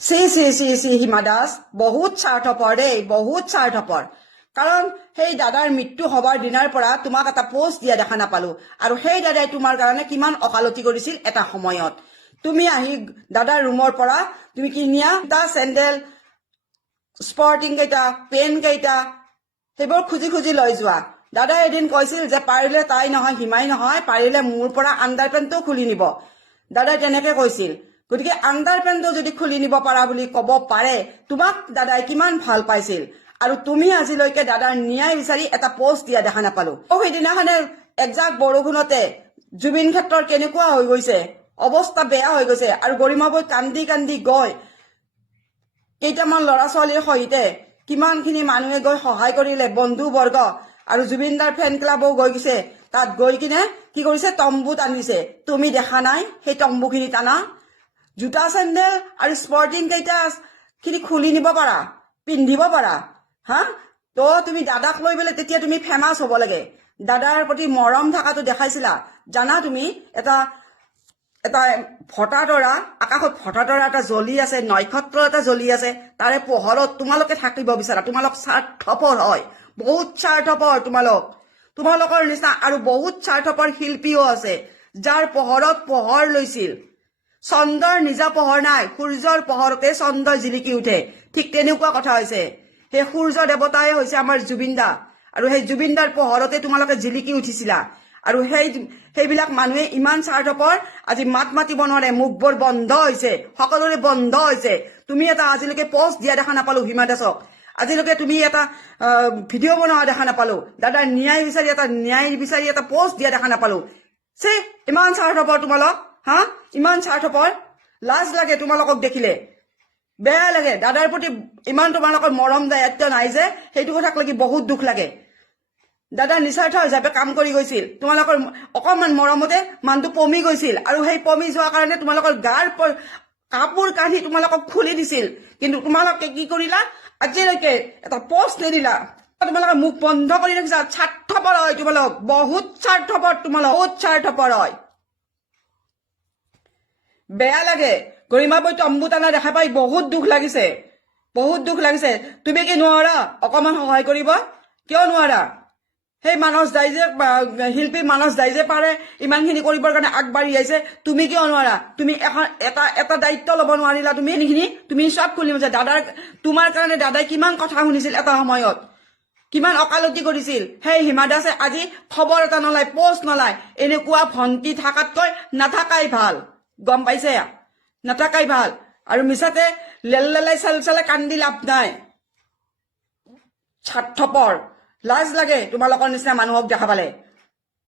C C C C Hima Das বহুত স্বাৰ্থপৰ দেই, বহুত স্বাৰ্থপৰ। কাৰণ সেই দাদাৰ মৃত্যু হবৰ দিনাৰ পৰা তোমাক এটা পোষ্ট দিয়া দেখা নাপালো, আৰু সেই দাদাই তোমাৰ কাৰণে কিমান অকালতি কৰিছিল এটা সময়ত। তুমি আহি দাদাৰ ৰুমৰ পৰা তুমি কিনিয়া চেণ্ডেল, স্পৰ্টিং কেইটা, পেন কেইটা সেইবোৰ খুজি খুজি লৈ যোৱা। দাদাই এদিন কৈছিল যে পাৰিলে তাই নহয়, হিমাই নহয়, পাৰিলে মোৰ পৰা আণ্ডাৰ পেণ্টটো খুলি নিব। দাদাই তেনেকে কৈছিল। গতিকে আণ্ডাৰ পেণ্টটো যদি খুলি নিব পাৰা বুলি ক'ব পাৰে, তোমাক দাদাই কিমান ভাল পাইছিল। আৰু তুমি আজিলৈকে দাদাৰ ন্যায় বিচাৰি এটা পোষ্ট দিয়া দেখা নাপালো। সেইদিনাখনে একজাক বৰষুণতে জুবিন ক্ষেত্ৰৰ কেনেকুৱা হৈ গৈছে, অৱস্থা বেয়া হৈ গৈছে। আৰু গৰিমা বৈ কান্দি কান্দি গৈ কেইটামান ল'ৰা ছোৱালীৰ সৈতে কিমানখিনি মানুহে গৈ সহায় কৰিলে, বন্ধু বৰ্গ আৰু জুবিনদাৰ ফেন ক্লাবো গৈ গৈছে। তাত গৈ কিনে কি কৰিছে, তম্বু টানিছে। তুমি দেখা নাই সেই তম্বুখিনি টানা? জোতা চেণ্ডেল আৰু স্পৰ্টিং কেইটা খিনি খুলি নিব পাৰা, পিন্ধিব পাৰা, হা? তো তুমি দাদাক লৈ পেলাই তেতিয়া তুমি ফেমাছ হ'ব লাগে। দাদাৰ প্ৰতি মৰম থকাটো দেখাইছিলা। জানা তুমি এটা এটা ফটাতৰা, আকাশত ফটাতৰা এটা জ্বলি আছে, নক্ষত্ৰ এটা জ্বলি আছে, তাৰে পোহৰত তোমালোকে থাকিব বিচাৰা। তোমালোক স্বাৰ্থপৰ হয়, বহুত স্বাৰ্থপৰ তোমালোকৰ নিচিনা আৰু বহুত স্বাৰ্থপৰ শিল্পীও আছে, যাৰ পোহৰত পোহৰ লৈছিল। চন্দ্ৰৰ নিজা পোহৰ নাই, সূৰ্যৰ পোহৰতে চন্দ্ৰ জিলিকি উঠে। ঠিক তেনেকুৱা কথা হৈছে। সেই সূৰ্য দেৱতাই হৈছে আমাৰ জুবিনদা, আৰু সেই জুবিনদাৰ পোহৰতে তোমালোকে জিলিকি উঠিছিলা। আৰু সেইবিলাক মানুহে ইমান স্বাৰ্থপৰ, আজি মাত মাতিব নোৱাৰে, মুখবোৰ বন্ধ হৈছে, সকলোৰে বন্ধ হৈছে। তুমি এটা আজিলৈকে পোষ্ট দিয়া দেখা নাপালো হিমা দাসক। আজিলৈকে তুমি এটা ভিডিঅ' বনোৱা দেখা নাপালো। দাদাৰ ন্যায় বিচাৰি এটা পোষ্ট দিয়া দেখা নাপালো। ইমান স্বাৰ্থপৰ তোমালোক, হা? ইমান স্বাৰ্থপৰ, লাজ লাগে তোমালোকক দেখিলে, বেয়া লাগে। দাদাৰ প্ৰতি ইমান তোমালোকৰ মৰম দায়িত্ব নাই যে, সেইটো কথাক লাগি বহুত দুখ লাগে। দাদা নিস্বাৰ্থ হিচাপে কাম কৰি গৈছিল, তোমালোকৰ অকণমান মৰমতে মানুহটো পমি গৈছিল, আৰু সেই পমি যোৱাৰ কাৰণে তোমালোকৰ গাৰ কাপোৰ কাঢ়ি তোমালোকক খুলি দিছিল। কিন্তু তোমালোকে কি কৰিলা? আজিলৈকে এটা পোষ্ট নিদিলা। তোমালোকে মুখ বন্ধ কৰি ৰাখিছা। স্বাৰ্থপৰ হয় তোমালোক, বহুত স্বাৰ্থপৰ, বহুত স্বাৰ্থপৰ হয়। বেয়া লাগে। গৰিমা বৈ তম্বু টানা দেখা পাই বহুত দুখ লাগিছে, বহুত দুখ লাগিছে। তুমি কি নোৱাৰা অকণমান সহায় কৰিব? কিয় নোৱাৰা? সেই মানস দাই যে, শিল্পী মানস দাই যে পাৰে ইমানখিনি কৰিবৰ কাৰণে আগবাঢ়ি আহিছে, তুমি কিয় নোৱাৰা? তুমি এটা দায়িত্ব ল'ব নোৱাৰিলা? তুমি চব খুলিম যে দাদাৰ, তোমাৰ কাৰণে দাদাই কিমান কথা শুনিছিল এটা সময়ত, কিমান অকালতি কৰিছিল। সেই হিমা দাসে আজি খবৰ এটা নলয়, পোষ্ট নলয়। এনেকুৱা ভণ্টি থকাতকৈ নাথাকাই ভাল, গম পাইছে? নাথাকাই ভাল। আৰু মিছাতে লেলাই চালে কান্দি লাভ নাই। স্বাৰ্থপৰ, লাজ লাগে তোমালোকৰ নিচিনা মানুহক দেখা পালে।